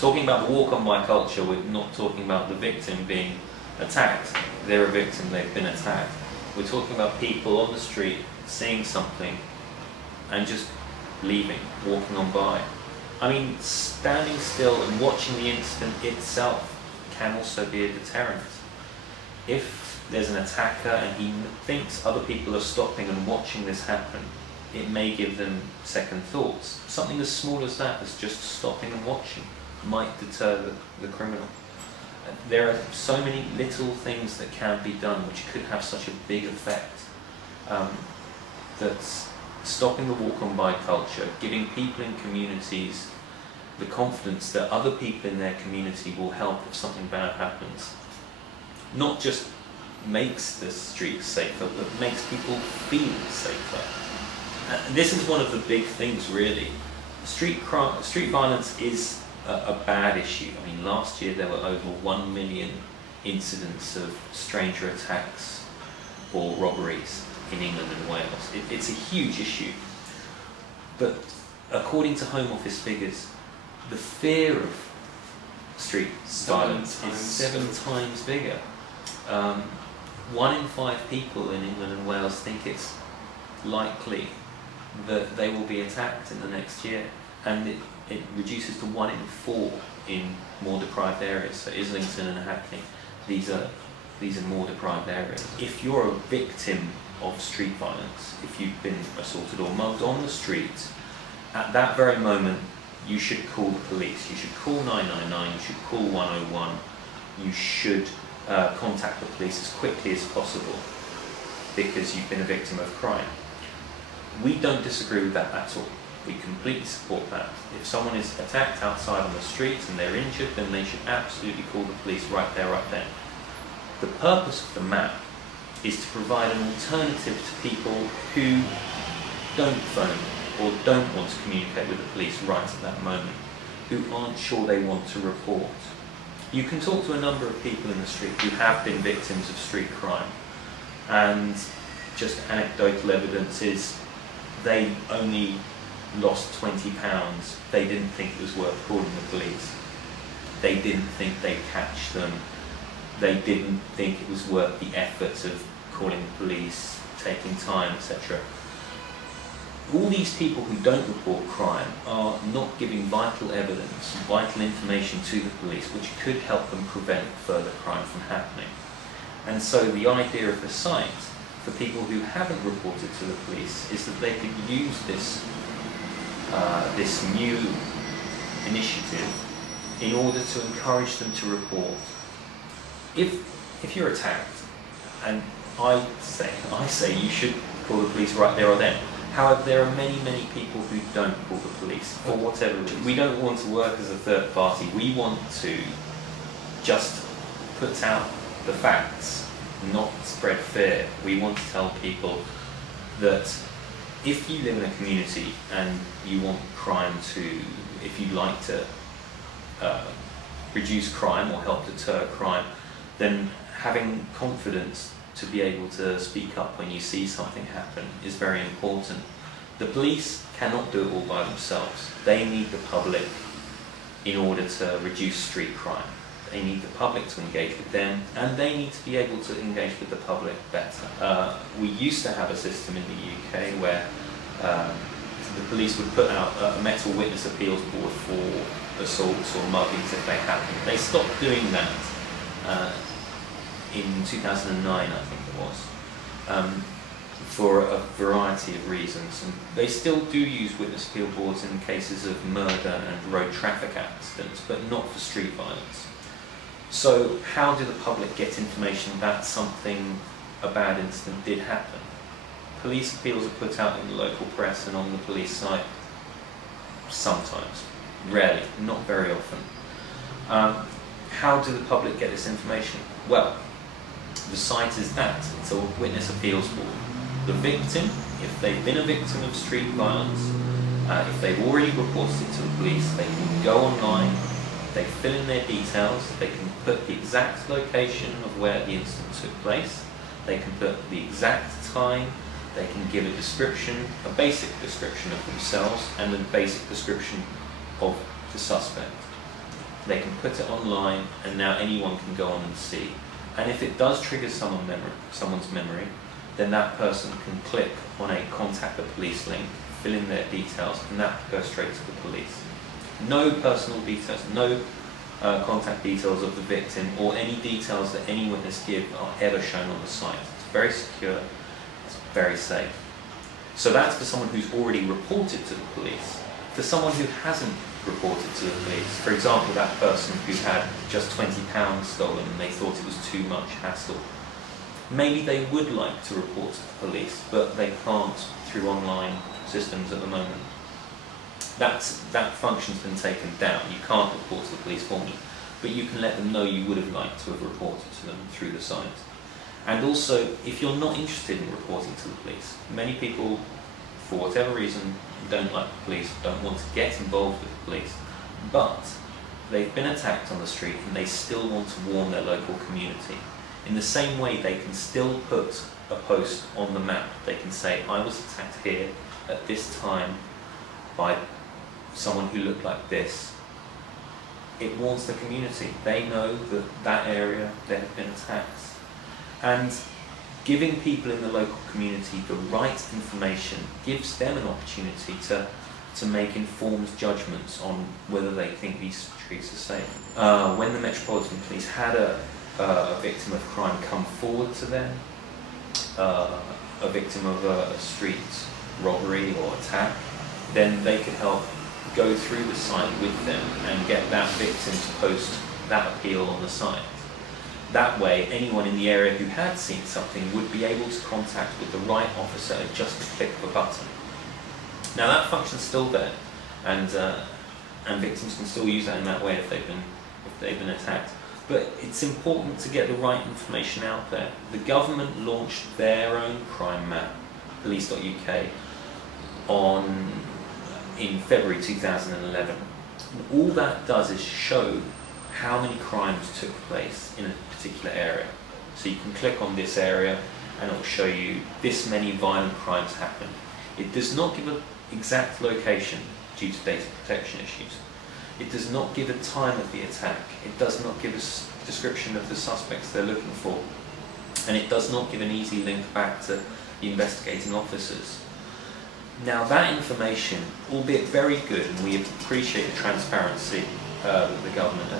Talking about the walk-on-by culture, we're not talking about the victim being attacked. They're a victim, they've been attacked. We're talking about people on the street seeing something and just leaving, walking on by. I mean, standing still and watching the incident itself can also be a deterrent. If there's an attacker and he thinks other people are stopping and watching this happen, it may give them second thoughts. Something as small as that, as just stopping and watching, might deter the criminal. There are so many little things that can be done which could have such a big effect. That stopping the walk-on-by culture, giving people in communities the confidence that other people in their community will help if something bad happens, not just makes the streets safer, but makes people feel safer. This is one of the big things, really. Street violence is a bad issue. I mean, last year there were over 1 million incidents of stranger attacks or robberies in England and Wales. It's a huge issue. But according to Home Office figures, the fear of street violence is 7 times bigger. 1 in 5 people in England and Wales think it's likely that they will be attacked in the next year, and it reduces to 1 in 4 in more deprived areas. So Islington and Hackney, these are more deprived areas. If you're a victim of street violence, if you've been assaulted or mugged on the street, at that very moment you should call the police. You should call 999, you should call 101, you should contact the police as quickly as possible, because you've been a victim of crime. We don't disagree with that at all. We completely support that. If someone is attacked outside on the street and they're injured, then they should absolutely call the police right there, right then. The purpose of the map is to provide an alternative to people who don't phone or don't want to communicate with the police right at that moment, who aren't sure they want to report. You can talk to a number of people in the street who have been victims of street crime, and just anecdotal evidence is they only lost £20. They didn't think it was worth calling the police. They didn't think they'd catch them. They didn't think it was worth the effort of calling the police, taking time, etc. All these people who don't report crime are not giving vital evidence, vital information to the police, which could help them prevent further crime from happening. And so the idea of the site for people who haven't reported to the police is that they could use this new initiative in order to encourage them to report. If you're attacked, and I say you should call the police right there or then. However, there are many people who don't call the police for whatever reason. We don't want to work as a third party. We want to just put out the facts, not spread fear. We want to tell people that if you live in a community and you want crime to, if you'd like to reduce crime or help deter crime, then having confidence to be able to speak up when you see something happen is very important. The police cannot do it all by themselves. They need the public in order to reduce street crime. They need the public to engage with them, and they need to be able to engage with the public better. We used to have a system in the UK where the police would put out a metal witness appeals board for assaults or muggings if they happened. They stopped doing that in 2009, I think it was, for a variety of reasons. And they still do use witness appeal boards in cases of murder and road traffic accidents, but not for street violence. So how do the public get information that a bad incident did happen? Police appeals are put out in the local press and on the police site sometimes, rarely, not very often. How do the public get this information? Well, the site is that. It's a witness appeals board. The victim, if they've been a victim of street violence, if they've already reported it to the police, they can go online, they fill in their details, they can put the exact location of where the incident took place, they can put the exact time, they can give a description, a basic description of themselves and a basic description of the suspect. they can put it online, and now anyone can go on and see. And if it does trigger someone's memory, then that person can click on a contact the police link, fill in their details, and that goes straight to the police. No personal details, no contact details of the victim or any details that any witness give are ever shown on the site. It's very secure, it's very safe. So that's for someone who's already reported to the police. For someone who hasn't reported to the police, for example, that person who had just £20 stolen and they thought it was too much hassle, maybe they would like to report to the police, but they can't through online systems at the moment. That function's been taken down. You can't report to the police formally, but you can let them know you would have liked to have reported to them through the site. And also, if you're not interested in reporting to the police, many people, for whatever reason, don't like the police, don't want to get involved with the police, but they've been attacked on the street and they still want to warn their local community. In the same way, they can still put a post on the map. They can say, I was attacked here at this time by someone who looked like this. It warns the community. They know that that area there have been attacks. And giving people in the local community the right information gives them an opportunity to make informed judgments on whether they think these streets are safe. When the Metropolitan Police had a victim of crime come forward to them, a victim of a street robbery or attack, then they could help go through the site with them and get that victim to post that appeal on the site. That way, anyone in the area who had seen something would be able to contact with the right officer at just a click of a button. Now that function's still there, and victims can still use that in that way if they've been attacked. But it's important to get the right information out there. The government launched their own crime map, police.uk, in February 2011. And all that does is show how many crimes took place in a particular area. So you can click on this area and it will show you this many violent crimes happened. It does not give an exact location due to data protection issues. It does not give a time of the attack. It does not give a description of the suspects they're looking for. And it does not give an easy link back to the investigating officers. Now that information, albeit very good, and we appreciate the transparency that the government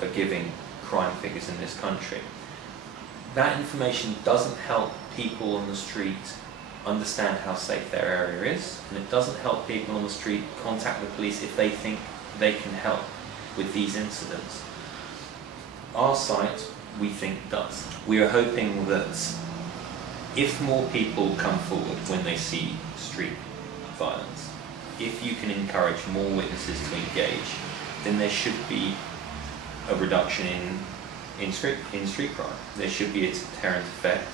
are giving crime figures in this country, that information doesn't help people on the street understand how safe their area is, and it doesn't help people on the street contact the police if they think they can help with these incidents. Our site, we think, does. We are hoping that if more people come forward when they see street violence, if you can encourage more witnesses to engage, then there should be a reduction in street crime. There should be a deterrent effect.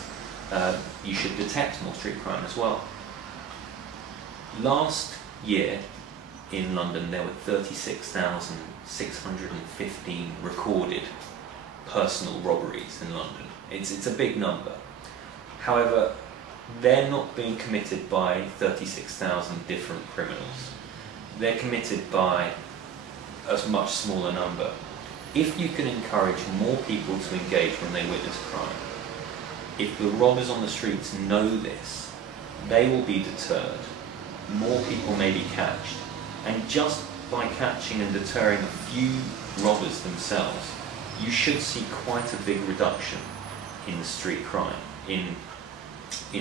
You should detect more street crime as well. Last year in London there were 36,615 recorded personal robberies in London. It's a big number. However, they're not being committed by 36,000 different criminals. They're committed by a much smaller number. If you can encourage more people to engage when they witness crime, if the robbers on the streets know this, they will be deterred. More people may be catched. And just by catching and deterring a few robbers themselves, you should see quite a big reduction in street crime, in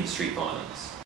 street violence.